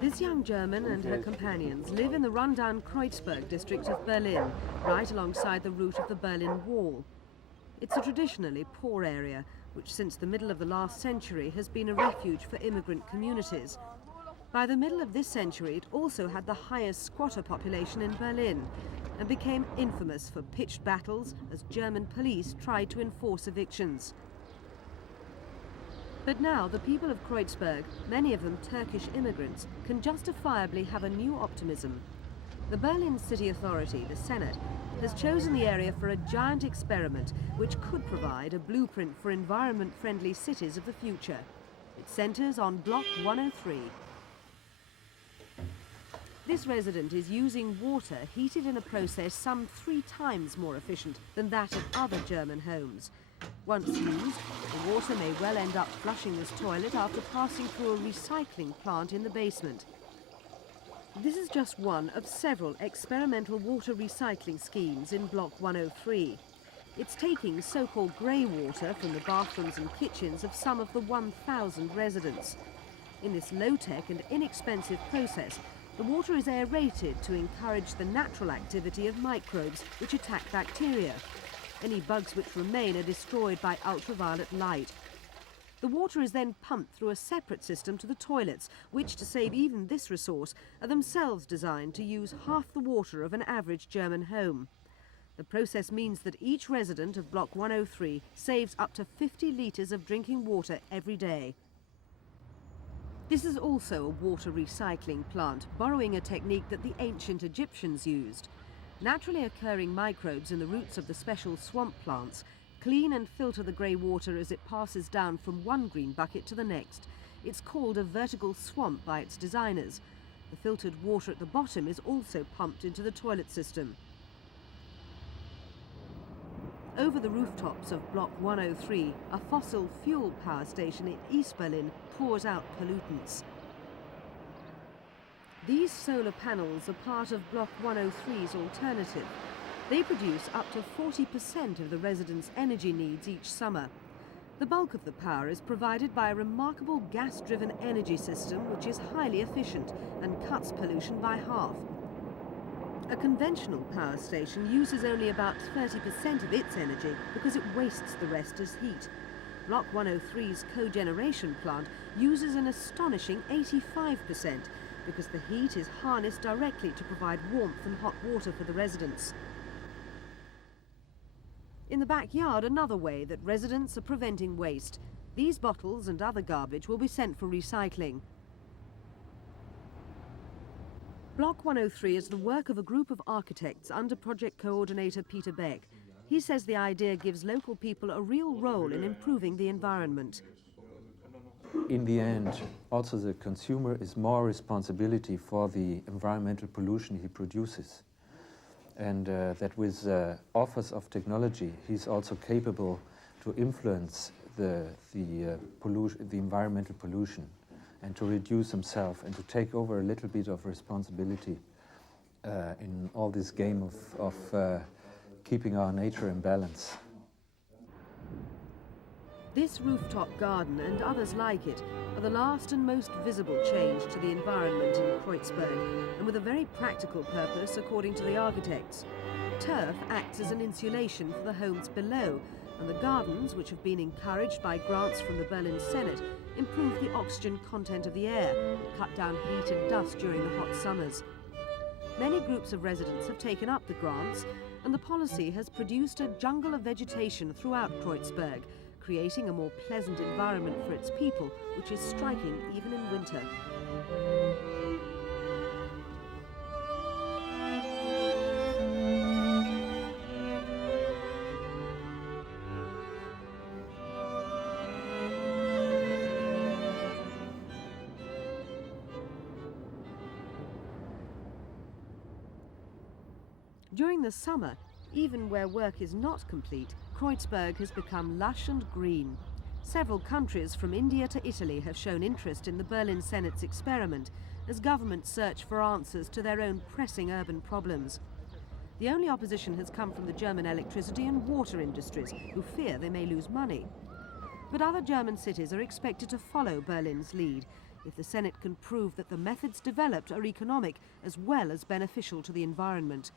This young German and her companions live in the rundown Kreuzberg district of Berlin, right alongside the route of the Berlin Wall. It's a traditionally poor area, which since the middle of the last century has been a refuge for immigrant communities. By the middle of this century, it also had the highest squatter population in Berlin and became infamous for pitched battles as German police tried to enforce evictions. But now the people of Kreuzberg, many of them Turkish immigrants, can justifiably have a new optimism. The Berlin City Authority, the Senat, has chosen the area for a giant experiment which could provide a blueprint for environment-friendly cities of the future. It centres on Block 103. This resident is using water heated in a process some 3 times more efficient than that of other German homes. Once used, the water may well end up flushing this toilet after passing through a recycling plant in the basement. This is just one of several experimental water recycling schemes in Block 103. It's taking so-called grey water from the bathrooms and kitchens of some of the 1,000 residents. In this low-tech and inexpensive process, the water is aerated to encourage the natural activity of microbes which attack bacteria. Any bugs which remain are destroyed by ultraviolet light. The water is then pumped through a separate system to the toilets, which, to save even this resource, are themselves designed to use half the water of an average German home. The process means that each resident of Block 103 saves up to 50 litres of drinking water every day. This is also a water recycling plant, borrowing a technique that the ancient Egyptians used. Naturally occurring microbes in the roots of the special swamp plants clean and filter the grey water as it passes down from one green bucket to the next. It's called a vertical swamp by its designers. The filtered water at the bottom is also pumped into the toilet system. Over the rooftops of Block 103, a fossil fuel power station in East Berlin pours out pollutants. These solar panels are part of Block 103's alternative. They produce up to 40% of the residents' energy needs each summer. The bulk of the power is provided by a remarkable gas-driven energy system which is highly efficient and cuts pollution by half. A conventional power station uses only about 30% of its energy because it wastes the rest as heat. Block 103's cogeneration plant uses an astonishing 85%. Because the heat is harnessed directly to provide warmth and hot water for the residents. In the backyard, another way that residents are preventing waste. These bottles and other garbage will be sent for recycling. Block 103 is the work of a group of architects under project coordinator Peter Beck. He says the idea gives local people a real role in improving the environment. In the end, also the consumer is more responsibility for the environmental pollution he produces. And that with offers of technology, he's also capable to influence the environmental pollution and to reduce himself and to take over a little bit of responsibility in all this game of keeping our nature in balance. This rooftop garden and others like it are the last and most visible change to the environment in Kreuzberg, and with a very practical purpose according to the architects. Turf acts as an insulation for the homes below, and the gardens, which have been encouraged by grants from the Berlin Senat, improve the oxygen content of the air, cut down heat and dust during the hot summers. Many groups of residents have taken up the grants, and the policy has produced a jungle of vegetation throughout Kreuzberg, creating a more pleasant environment for its people, which is striking even in winter. During the summer, even where work is not complete, Kreuzberg has become lush and green. Several countries from India to Italy have shown interest in the Berlin Senat's experiment as governments search for answers to their own pressing urban problems. The only opposition has come from the German electricity and water industries, who fear they may lose money. But other German cities are expected to follow Berlin's lead. if the Senate can prove that the methods developed are economic as well as beneficial to the environment.